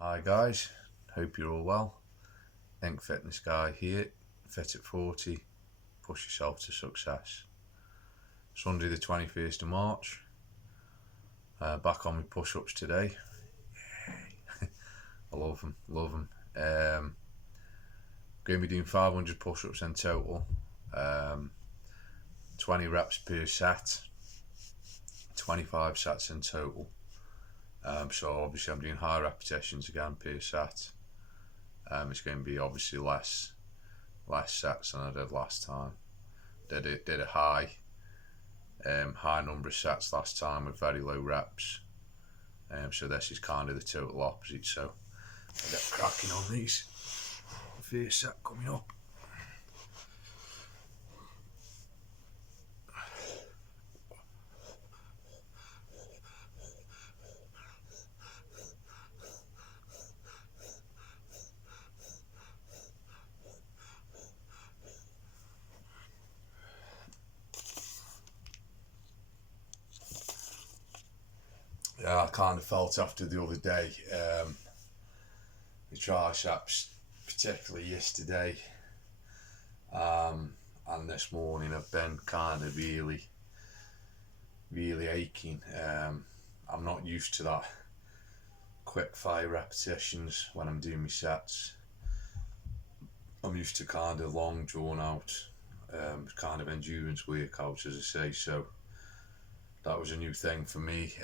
Hi guys, hope you're all well. Think Fitness Guy here, fit at 40, push yourself to success. Sunday the 21st of March, back on my push-ups today. I love them. Going to be doing 500 push-ups in total, 20 reps per set, 25 sets in total. So obviously I'm doing high repetitions again per set. It's going to be obviously less sets than I did last time. Did a high number of sets last time with very low reps. So this is kind of the total opposite. So I'll get cracking on these. First set coming up. Yeah, I kind of felt after the other day, the triceps, particularly yesterday, and this morning have been kind of really aching. I'm not used to that quick fire repetitions when I'm doing my sets. I'm used to kind of long drawn out, kind of endurance workouts, as I say, so that was a new thing for me.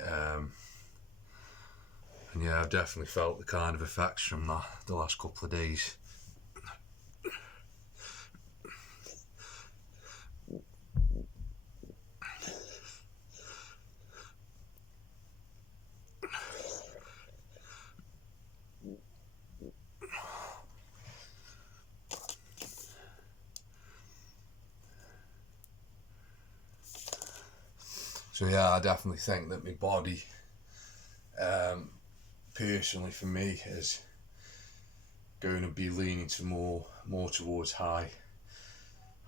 And yeah, I've definitely felt the kind of effects from that the last couple of days. So yeah, I definitely think that my body, personally for me, is going to be leaning to more towards high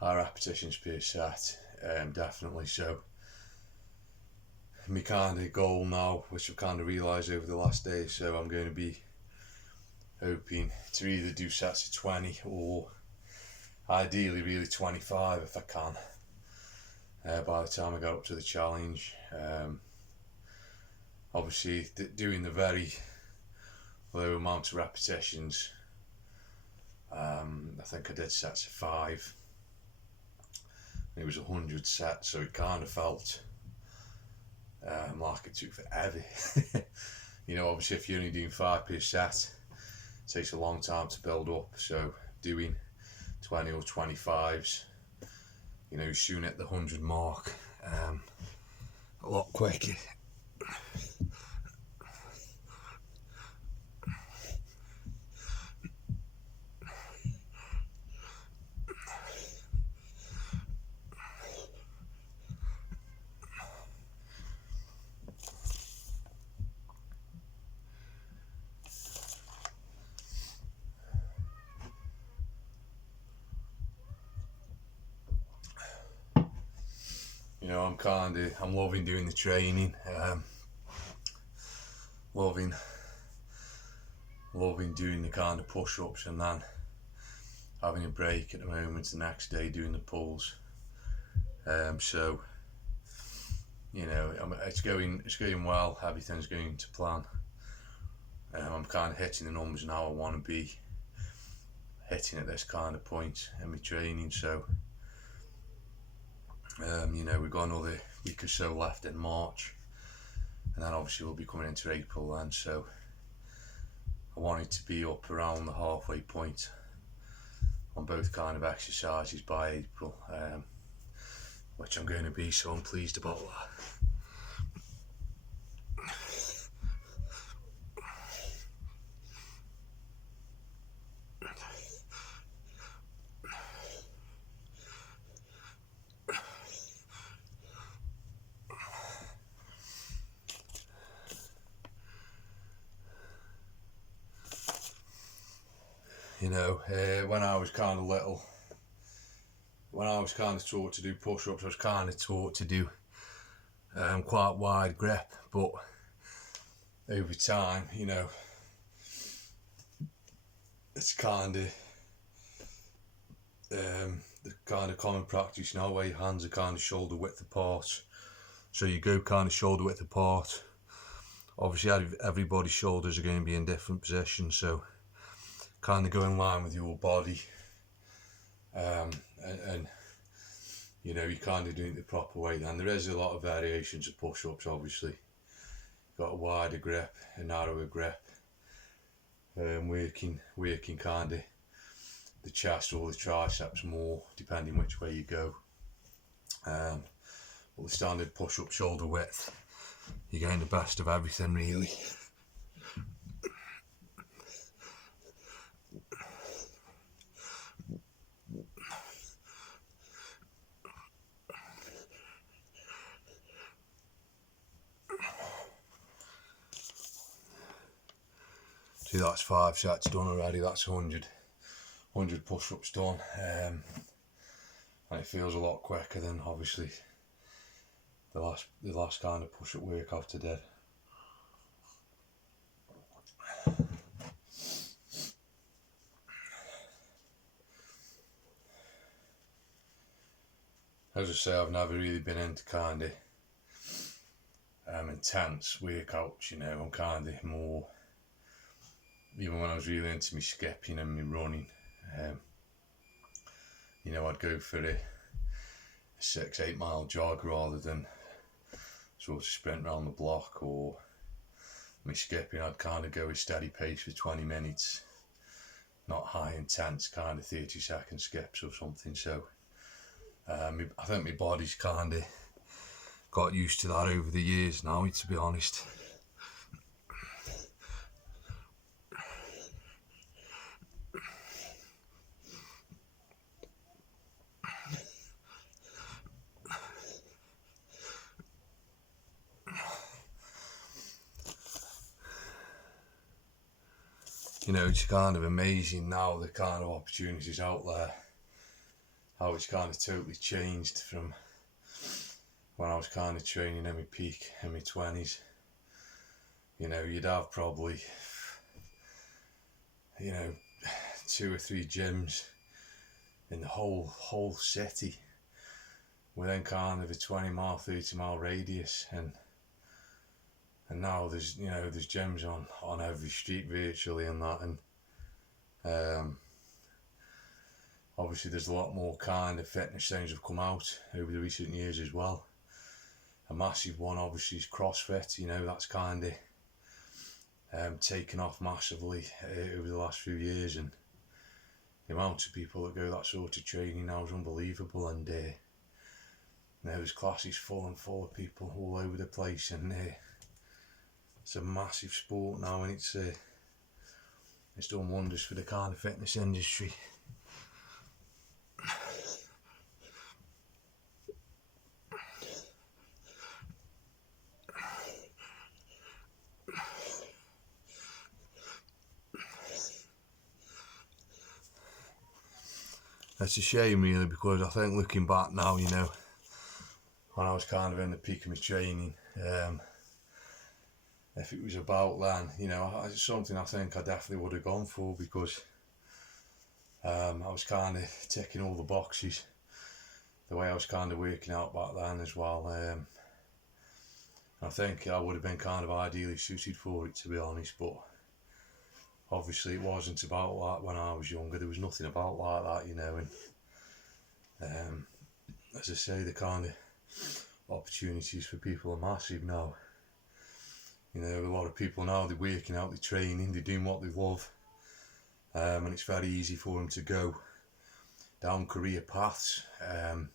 repetitions per set, definitely. So my kind of goal now, which I've kind of realised over the last day, so I'm going to be hoping to either do sets of 20 or ideally really 25 if I can, by the time I get up to the challenge. Obviously doing the very low amount of repetitions, I think I did sets of 5. It was 100 sets, so it kind of felt like it took forever. Obviously if you're only doing 5 per set, it takes a long time to build up, so doing 20 or 25s, you soon hit the 100 mark a lot quicker. I'm loving doing the training, loving doing the kind of push-ups, and then having a break at the moment the next day doing the pulls. So it's going well, everything's going to plan. I'm kind of hitting the numbers now I want to be hitting at this kind of point in my training, so we've got another week or so left in March, and then obviously we'll be coming into April then, so I wanted to be up around the halfway point on both kind of exercises by April, which I'm going to be, so I'm pleased about that. When I was kind of little, when I was kind of taught to do push-ups, I was kind of taught to do quite wide grip, but over time, it's the kind of common practice now where your hands are kind of shoulder width apart. So you go kind of shoulder width apart. Obviously everybody's shoulders are going to be in different positions, so kind of go in line with your body, and you know, you kind of do it the proper way. And there is a lot of variations of push-ups. Obviously you've got a wider grip, a narrower grip, working kind of the chest or the triceps more, depending which way you go. But the standard push-up shoulder width, you're getting the best of everything really. See, that's 5 sets done already. That's 100 push-ups done, and it feels a lot quicker than obviously the last kind of push-up workout I did. As I say, I've never really been into kind of intense workouts, you know. I'm kind of more, even when I was really into my skipping and my running, you know, I'd go for a 6-8 mile jog rather than sort of sprint around the block. Or my skipping, I'd kind of go a steady pace for 20 minutes, not high intense kind of 30-second skips or something. So I think my body's kind of got used to that over the years now, to be honest. You know, it's kind of amazing now, the kind of opportunities out there, how it's kind of totally changed from when I was kind of training in my peak in my 20s. You know, you'd have probably, you know, 2 or 3 gyms in the whole city within kind of a 20-mile, 30-mile radius, and now there's gyms on every street virtually and that. And obviously there's a lot more kind of fitness things have come out over the recent years as well. A massive one obviously is CrossFit. You know, that's kind of taken off massively over the last few years, and the amount of people that go that sort of training now is unbelievable. And you know, there's classes full of people all over the place, and it's a massive sport now, and it's done wonders for the kind of fitness industry. It's a shame really, because I think looking back now, you know, when I was kind of in the peak of my training, if it was about then, you know, it's something I think I definitely would have gone for, because I was kind of ticking all the boxes the way I was kind of working out back then as well. I think I would have been kind of ideally suited for it, to be honest, but obviously it wasn't about that when I was younger. There was nothing about like that, you know. And as I say, the kind of opportunities for people are massive now. You know, a lot of people now, they're working out, they're training, they're doing what they love, and it's very easy for them to go down career paths, and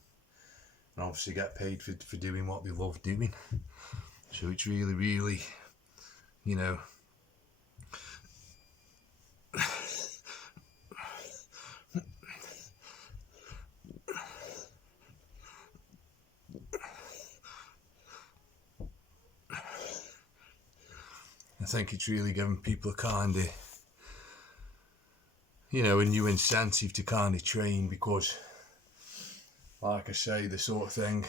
obviously get paid for doing what they love doing. So it's really, really, you know, I think it's really giving people a kind of, you know, a new incentive to kind of train, because like I say, the sort of thing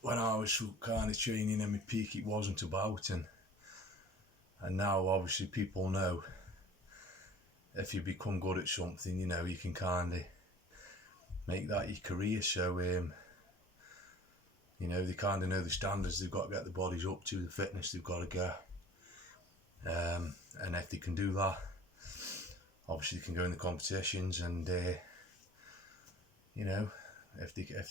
when I was kind of training in my peak, it wasn't about, and now obviously people know if you become good at something, you know, you can kind of make that your career. So you know, they kind of know the standards they've got to get the bodies up to, the fitness they've got to get, and if they can do that, obviously they can go in the competitions, and you know, if they can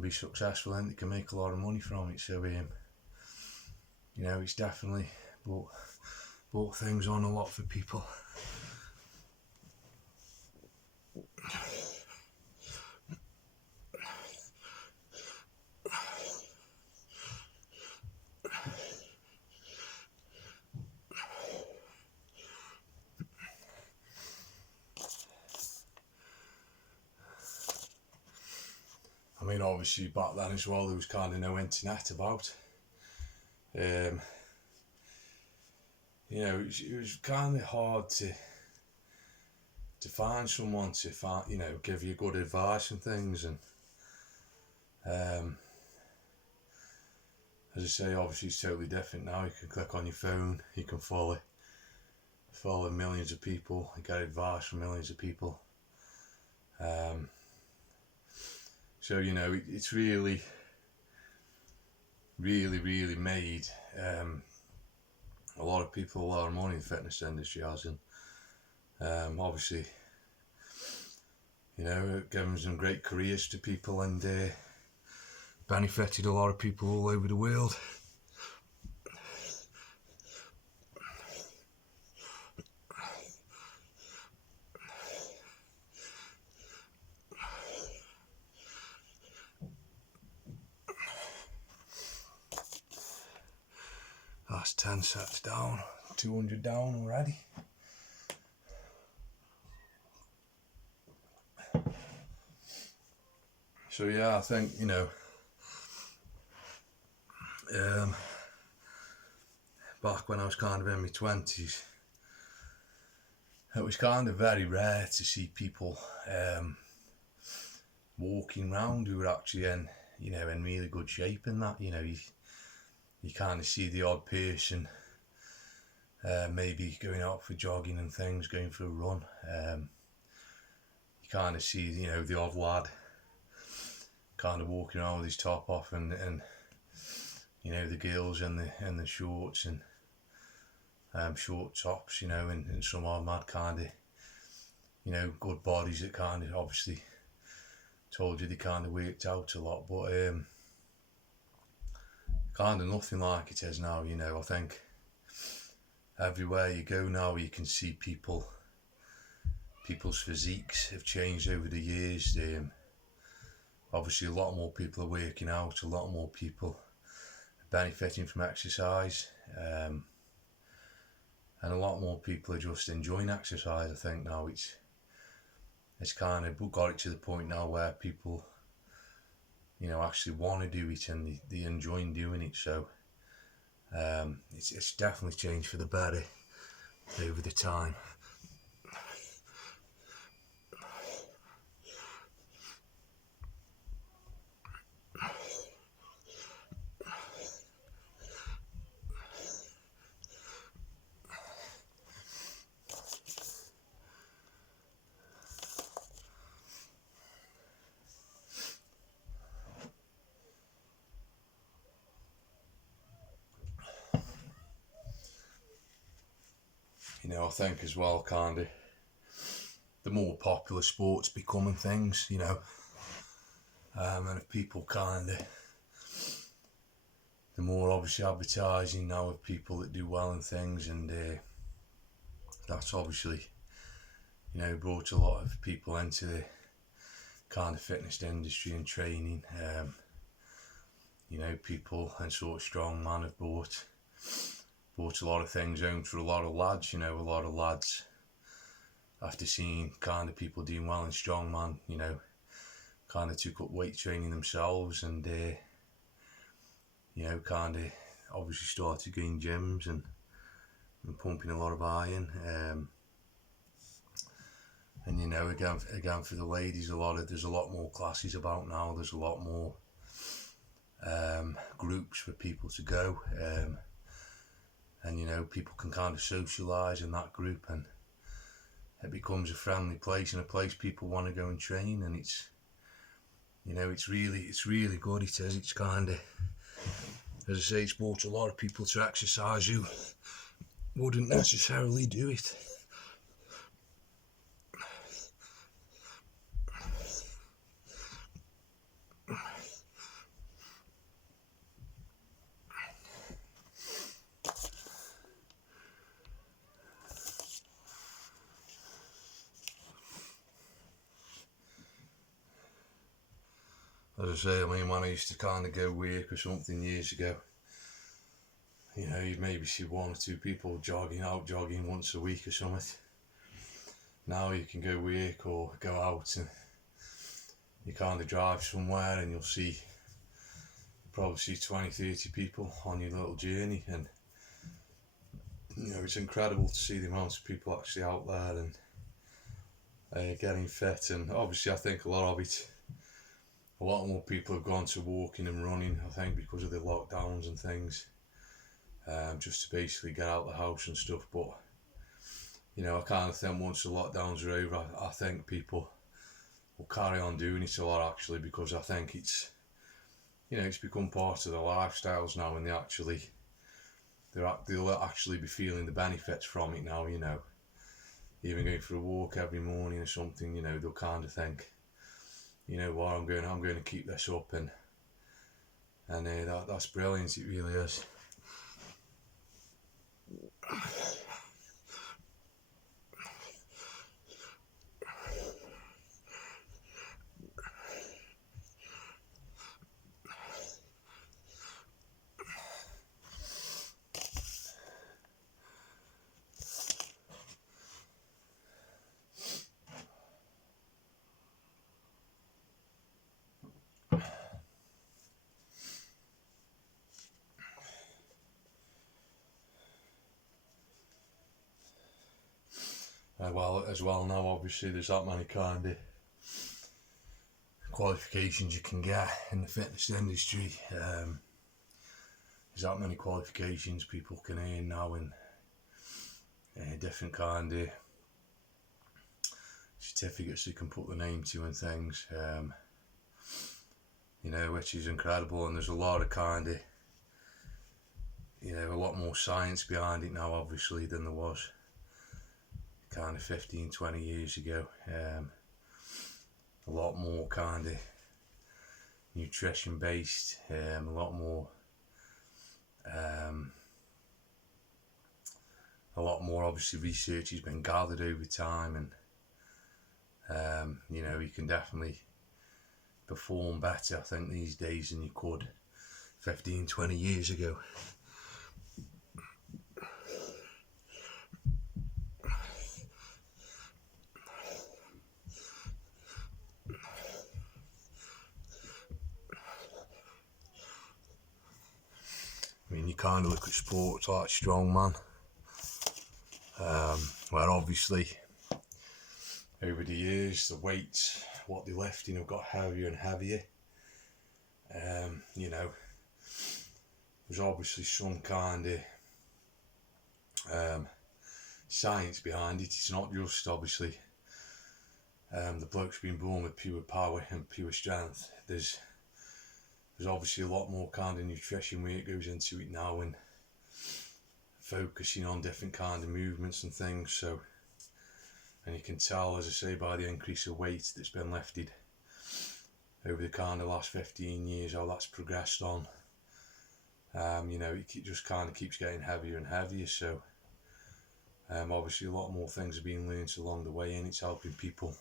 be successful, then they can make a lot of money from it. So you know, it's definitely brought things on a lot for people. I mean, obviously back then as well, there was kind of no internet about. You know, it was kind of hard to find someone to you know, give you good advice and things. And as I say, obviously it's totally different now. You can click on your phone, you can follow millions of people, you get advice from millions of people. So you know, it's really made a lot of people a lot of money in the fitness industry, has. And obviously, you know, it given some great careers to people, and benefited a lot of people all over the world. That's 10 sets down, 200 down already. So yeah, I think, you know, back when I was kind of in my 20s, it was kind of very rare to see people walking around who were actually in, you know, in really good shape. And that, you know, you kind of see the odd person maybe going out for jogging and things, going for a run. You kind of see, you know, the odd lad kind of walking around with his top off, and you know, the girls in the shorts and short tops, you know, and some odd mad kind of, you know, good bodies that kind of obviously told you they kind of worked out a lot. But kind of nothing like it is now. You know, I think everywhere you go now, you can see people's physiques have changed over the years. Obviously, a lot more people are working out, a lot more people are benefiting from exercise, and a lot more people are just enjoying exercise. I think now it's kind of got it to the point now where people, you know, actually want to do it, and they enjoy doing it. So it's definitely changed for the better over the time. You know, I think as well, kind of, the more popular sports become and things, you know, and if people kind of, the more obviously advertising now of people that do well and things, and that's obviously, you know, brought a lot of people into the kind of fitness industry and training. You know, people and sort of strongman have bought a lot of things home for a lot of lads. You know, a lot of lads, after seeing kind of people doing well in strongman, you know, kind of took up weight training themselves, and you know, kind of obviously started going gyms and pumping a lot of iron. And you know, again for the ladies, there's a lot more classes about now. There's a lot more groups for people to go, and you know, people can kind of socialise in that group, and it becomes a friendly place and a place people want to go and train, and it's, you know, it's really good. It is. It's kind of, as I say, it's brought a lot of people to exercise who wouldn't necessarily do it. As I say, I mean, when I used to kind of go work or something years ago, you know, you'd maybe see one or two people jogging once a week or something. Now you can go work or go out and you kind of drive somewhere and you'll probably see 20, 30 people on your little journey, and you know, it's incredible to see the amount of people actually out there and getting fit. And obviously I think a lot more people have gone to walking and running, I think, because of the lockdowns and things, just to basically get out of the house and stuff. But you know, I kind of think once the lockdowns are over, I think people will carry on doing it a lot, actually, because I think it's, you know, it's become part of their lifestyles now, and they'll actually be feeling the benefits from it now. You know, even going for a walk every morning or something, you know, they'll kind of think, you know what, I'm going to keep this up, and that's brilliant. It really is. Well, as well now, obviously, there's that many kind of qualifications you can get in the fitness industry. There's that many qualifications people can earn now, and different kind of certificates they can put the name to and things. You know, which is incredible, and there's a lot of kind of, you know, a lot more science behind it now, obviously, than there was kind of 15, 20 years ago. A lot more kind of nutrition based, a lot more obviously research has been gathered over time, and you know, you can definitely perform better, I think, these days than you could 15, 20 years ago. I mean, you kind of look at sports like strongman, where obviously over the years the weights, what they're lifting, have got heavier and heavier. You know, there's obviously some kind of science behind it. It's not just obviously the bloke's been born with pure power and pure strength. There's obviously a lot more kind of nutrition where it goes into it now, and focusing on different kind of movements and things. So, and you can tell, as I say, by the increase of weight that's been lifted over the kind of last 15 years, how that's progressed on. You know, it just kind of keeps getting heavier and heavier. So obviously a lot more things are being learned along the way, and it's helping people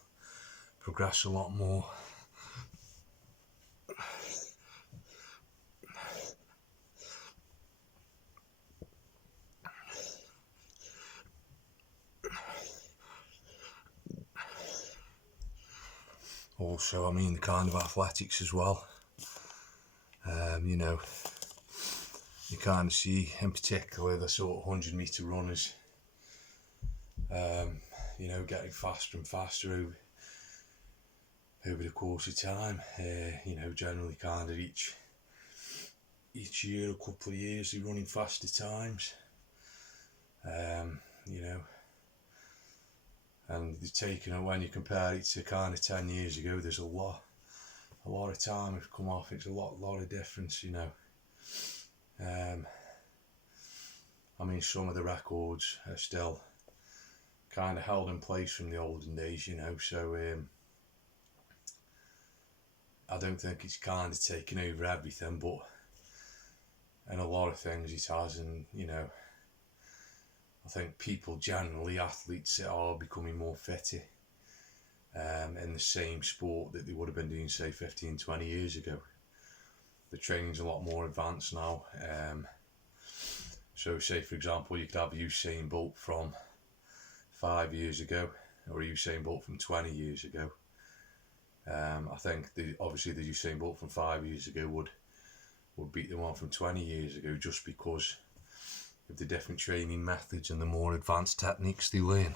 progress a lot more. Also, I mean, the kind of athletics as well. You know, you kind of see, in particular, the sort of 100-metre runners, you know, getting faster and faster over the course of time. You know, generally kind of each year, a couple of years, they're running faster times. You know, And they've taken it, when you compare it to kind of 10 years ago, there's a lot of time have come off. It's a lot of difference, you know. I mean, some of the records are still kind of held in place from the olden days, you know, so I don't think it's kind of taken over everything, but in a lot of things it has. And, you know, I think people generally, athletes, are becoming more fitter in the same sport that they would have been doing, say, 15, 20 years ago. The training's a lot more advanced now. So say, for example, you could have Usain Bolt from 5 years ago or Usain Bolt from 20 years ago. I think obviously the Usain Bolt from 5 years ago would beat the one from 20 years ago, just because of the different training methods and the more advanced techniques they learn.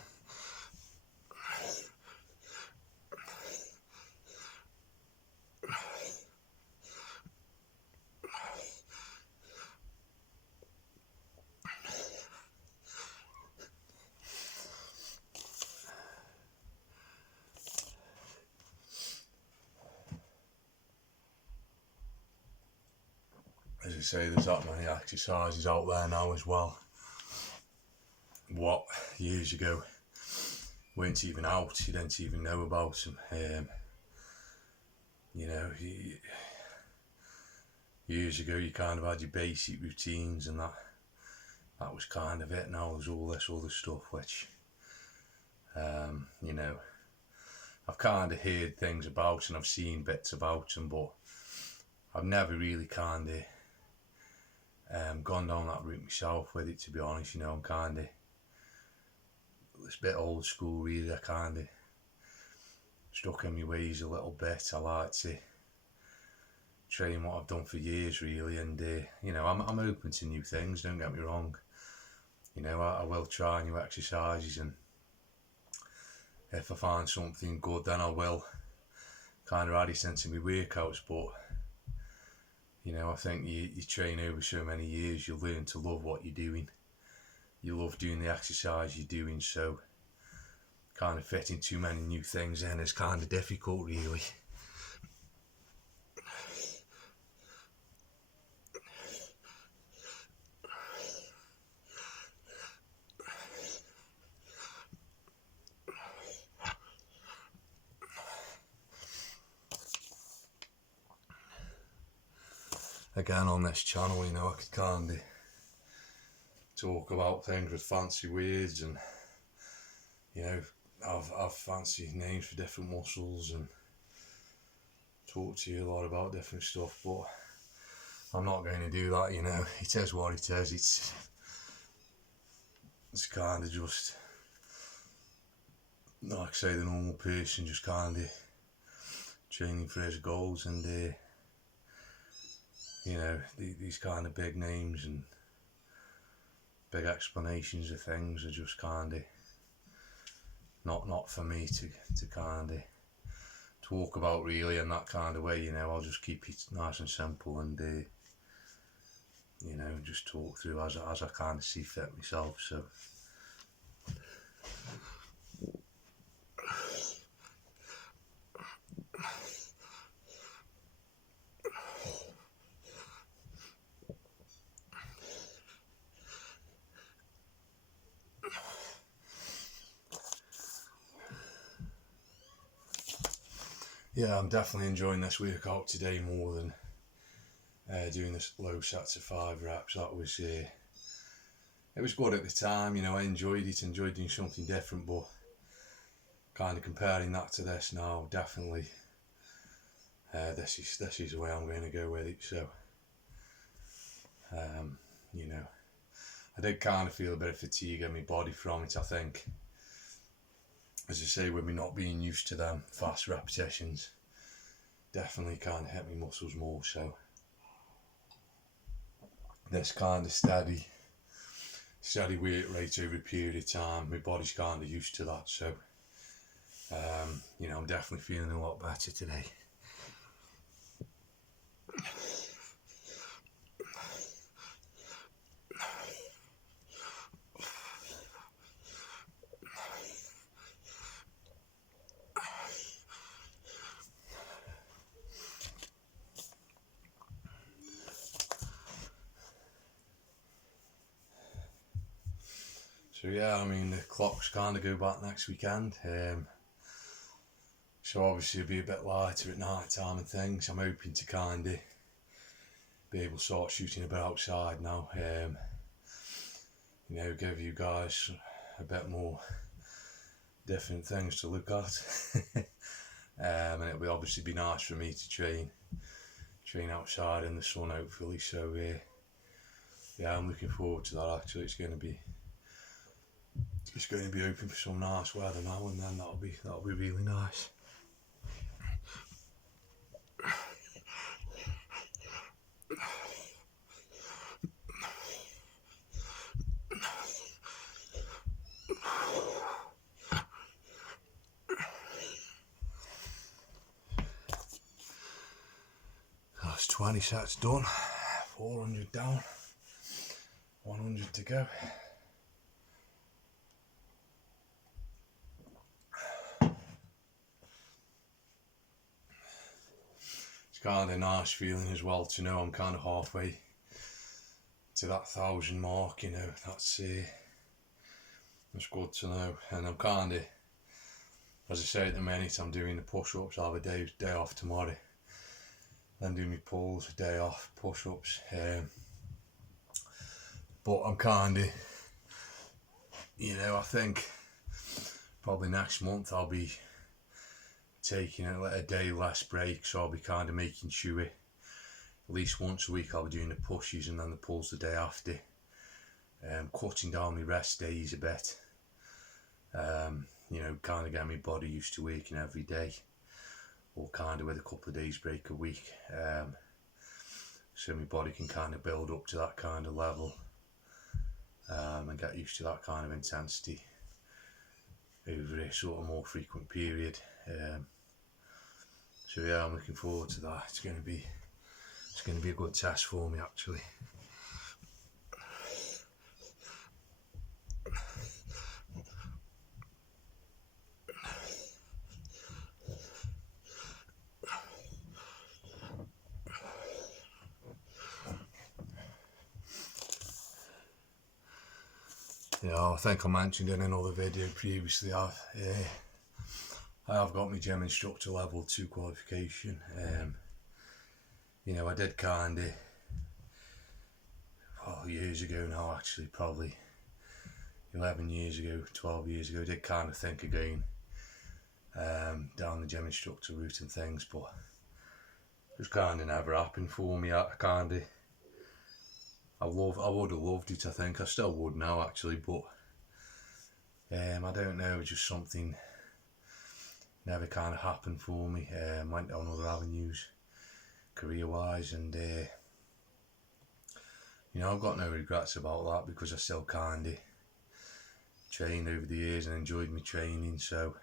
As I say, there's that many exercises out there now as well. What years ago weren't even out, you didn't even know about them. You know, years ago you kind of had your basic routines, and that was kind of it. Now there's all this other stuff which, you know, I've kind of heard things about and I've seen bits about them, but I've never really kind of gone down that route myself with it, to be honest. You know, I'm kind of, it's a bit old school really. I kind of stuck in my ways a little bit. I like to train what I've done for years really, and you know, I'm open to new things, don't get me wrong. You know, I will try new exercises, and if I find something good, then I will kind of add it into my workouts. But you know, I think you train over so many years, you learn to love what you're doing. You love doing the exercise you're doing, so kind of fitting too many new things in is kind of difficult really. Again, on this channel, you know, I could kind of talk about things with fancy words, and you know, I've fancy names for different muscles, and talk to you a lot about different stuff, but I'm not going to do that. You know, it is what it is. It's kind of just, like I say, the normal person just kind of training for his goals, and you know, these kind of big names and big explanations of things are just kind of not for me to kind of talk about really in that kind of way. You know, I'll just keep it nice and simple, and you know, just talk through as I kind of see fit myself. So yeah, I'm definitely enjoying this workout today more than doing this low sets of 5 reps. That was it was good at the time. You know, I enjoyed doing something different, but kind of comparing that to this now, definitely this is the way I'm going to go with it. So you know, I did kind of feel a bit of fatigue in my body from it. I think, as I say, with me not being used to them fast repetitions, definitely kind of hit my muscles more. So this kind of steady weight rate over a period of time, my body's kind of used to that. So you know, I'm definitely feeling a lot better today. So yeah, I mean the clocks kind of go back next weekend. So obviously it'll be a bit lighter at night time and things. I'm hoping to kind of be able to start shooting a bit outside now. Give you guys a bit more different things to look at. And it'll obviously be nice for me to train outside in the sun hopefully. So yeah, I'm looking forward to that. Actually, it's going to be open for some nice weather now, and then that'll be really nice. That's 20 sets done, 400 down, 100 to go. It's kind of a nice feeling as well to know I'm kind of halfway to that 1,000 mark. That's good to know. And I'm kind of, as I say at the minute, I'm doing the push-ups. I'll have a day off tomorrow, then do my pulls, a day off, push-ups. But I'm kind of, I think probably next month I'll be taking a day less break, so I'll be kind of making sure at least once a week I'll be doing the pushes and then the pulls the day after, cutting down my rest days a bit, kind of getting my body used to working every day, or kind of with a couple of days break a week, so my body can kind of build up to that kind of level, and get used to that kind of intensity over a sort of more frequent period. So yeah, I'm looking forward to that. It's going to be a good test for me actually. I think I mentioned in another video previously, I have got my gym instructor level 2 qualification. I did kind of, years ago now actually, probably 11 years ago, 12 years ago, did kind of think again down the gym instructor route and things, but it just kind of never happened for me. I would have loved it, I think. I still would now actually, but I don't know, just something never kind of happened for me. Went down other avenues career wise, and I've got no regrets about that, because I still kind of trained over the years and enjoyed my training. So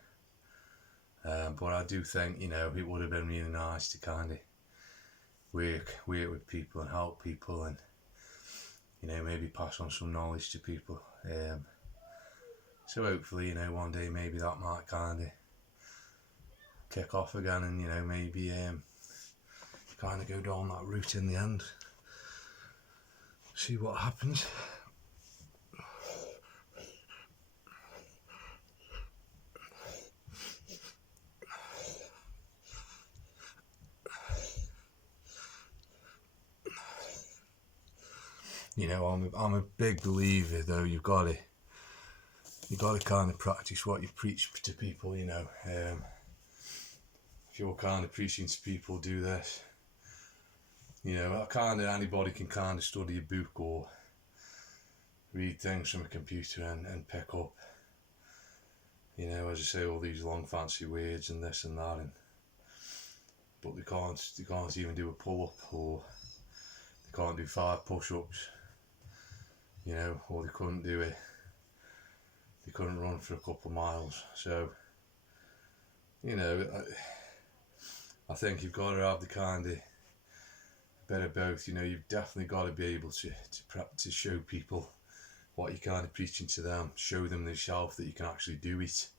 but I do think it would have been really nice to kind of work with people and help people, and maybe pass on some knowledge to people. So hopefully one day maybe that might kind of kick off again, and maybe kind of go down that route in the end. See what happens. I'm a big believer though. You got to kind of practice what you preach to people. If you're kind of preaching to people, do this. Anybody can kind of study a book or read things from a computer and pick up, as I say, all these long fancy words and this and that, but they can't even do a pull-up, or they can't do 5 push-ups, or they couldn't run for a couple of miles. So I think you've got to have the kind of bit of both. You've definitely got to be able to show people what you're kind of preaching to them, show them yourself that you can actually do it,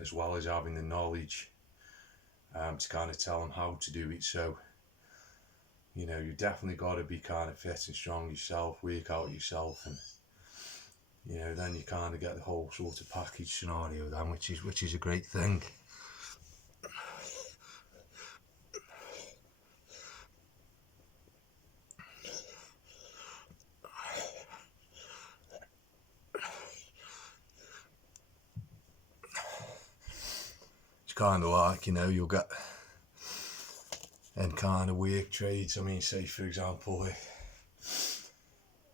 as well as having the knowledge to kind of tell them how to do it. So you definitely got to be kind of fit and strong yourself, work out yourself, and you know, then you kind of get the whole sort of package scenario then, which is a great thing. It's kind of like, you know, you'll get in kind of work trades. I mean, say for example,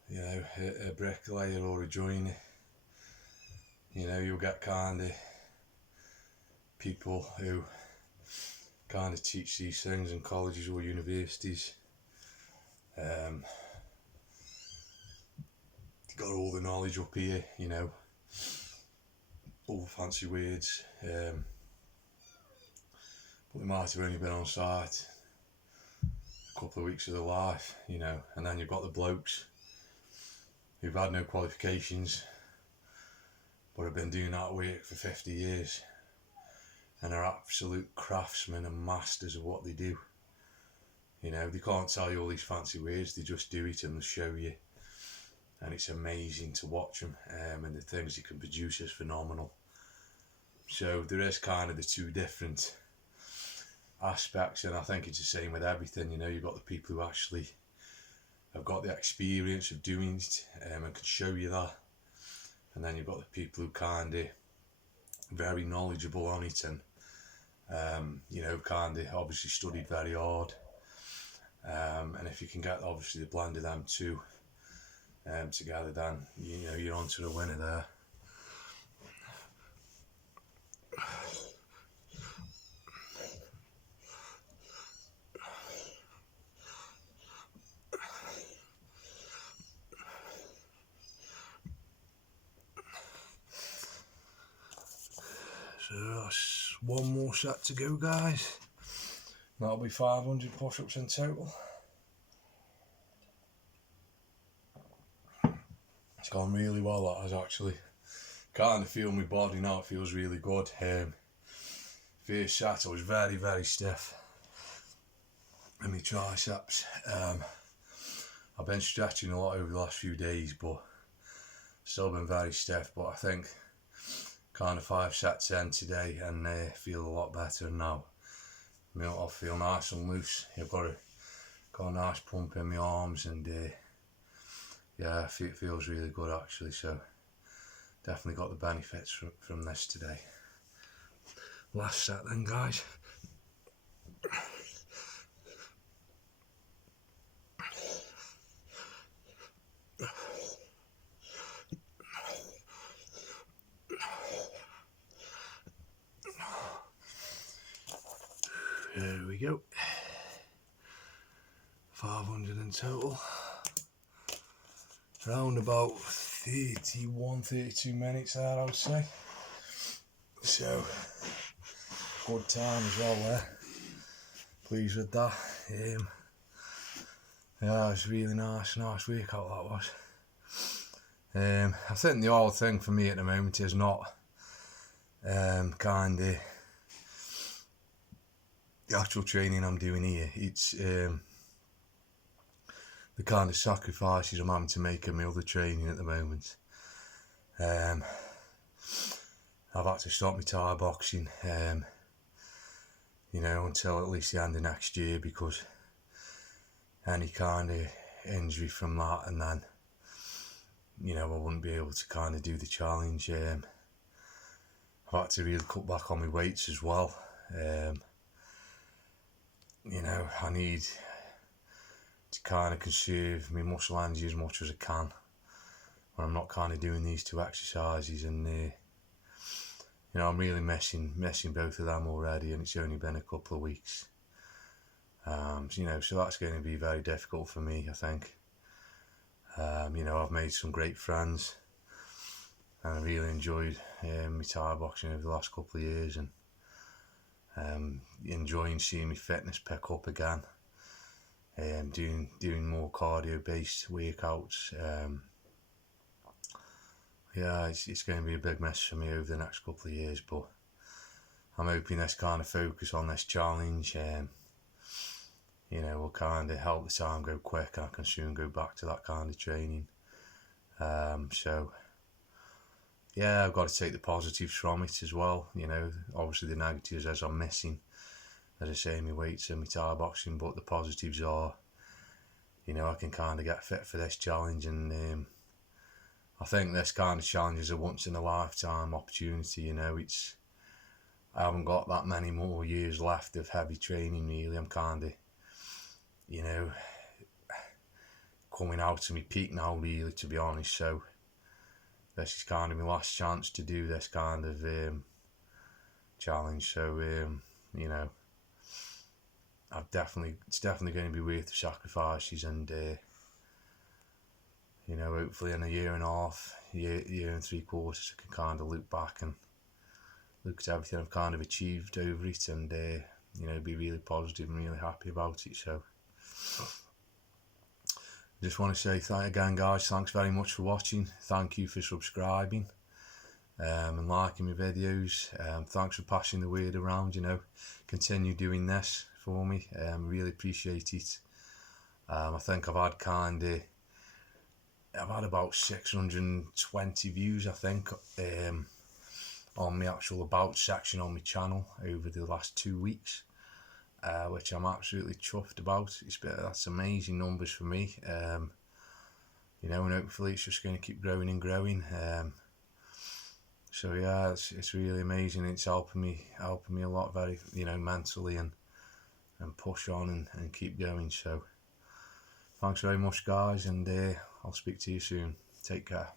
you know, a bricklayer or a joiner, you know, you'll get kind of people who kind of teach these things in colleges or universities. Got all the knowledge up here, you know, all the fancy words, but they might have only been on site a couple of weeks of their life, you know. And then you've got the blokes who've had no qualifications but have been doing that work for 50 years and are absolute craftsmen and masters of what they do. You know, they can't tell you all these fancy words, they just do it and they'll show you. And it's amazing to watch them, and the things they can produce is phenomenal. So there is kind of the two different aspects, and I think it's the same with everything. You know, you've got the people who actually have got the experience of doing it, and can show you that. And then you've got the people who kind of very knowledgeable on it, and you know, kind of obviously studied very hard. And if you can get obviously the blend of them two together, then you know you're onto the winner there. So that's one more set to go, guys. That'll be 500 push-ups in total. It's gone really well, that has actually. Kind of feel my body now, it feels really good. First set I was very, very stiff in my triceps. I've been stretching a lot over the last few days, but still been very stiff. But I think kind of 5 sets in today and feel a lot better now. I mean, I feel nice and loose. I've got a nice pump in my arms, and yeah, it feels really good actually. So definitely got the benefits from this today. Last set then, guys. There we go. 500 in total. Around about 31, 32 minutes there, I would say. So, good time as well there. Pleased with that. Yeah, it was really nice workout that was. I think the whole thing for me at the moment is not kind of the actual training I'm doing here. It's the kind of sacrifices I'm having to make in my other training at the moment. I've had to stop my Thai boxing, you know, until at least the end of next year, because any kind of injury from that, and then, you know, I wouldn't be able to kind of do the challenge. I've had to really cut back on my weights as well. You know, I need to kind of conserve my muscle energy as much as I can when I'm not kind of doing these two exercises, and you know, I'm really missing both of them already, and it's only been a couple of weeks. You know, so that's going to be very difficult for me, I think. You know, I've made some great friends, and I really enjoyed my Thai boxing over the last couple of years, and enjoying seeing my fitness pick up again, doing more cardio based workouts. Yeah, it's going to be a big miss for me over the next couple of years, but I'm hoping this kind of focus on this challenge, you know, will kind of help the time go quick, and I can soon go back to that kind of training. So yeah, I've got to take the positives from it as well. You know, obviously the negatives as I'm missing, as I say, my weights and my Thai boxing, but the positives are, you know, I can kind of get fit for this challenge, and I think this kind of challenge is a once in a lifetime opportunity. You know, I haven't got that many more years left of heavy training. Really, I'm kind of, you know, coming out to my peak now. Really, to be honest, so this is kind of my last chance to do this kind of challenge. So you know, it's definitely going to be worth the sacrifices, and you know, hopefully in a year and a half, year and 3/4, I can kind of look back and look at everything I've kind of achieved over it, and you know, be really positive and really happy about it. So I just want to say again, guys, thanks very much for watching. Thank you for subscribing and liking my videos. Thanks for passing the word around. You know, continue doing this for me. Really appreciate it. I think I've had about 620 views, I think, on my actual about section on my channel over the last 2 weeks, which I'm absolutely chuffed about. That's amazing numbers for me. You know, and hopefully it's just going to keep growing and growing. So yeah, it's really amazing. It's helping me a lot, very, you know, mentally, and push on and keep going. So thanks very much, guys, and I'll speak to you soon. Take care.